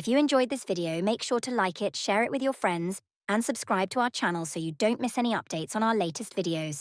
If you enjoyed this video, make sure to like it, share it with your friends, and subscribe to our channel so you don't miss any updates on our latest videos.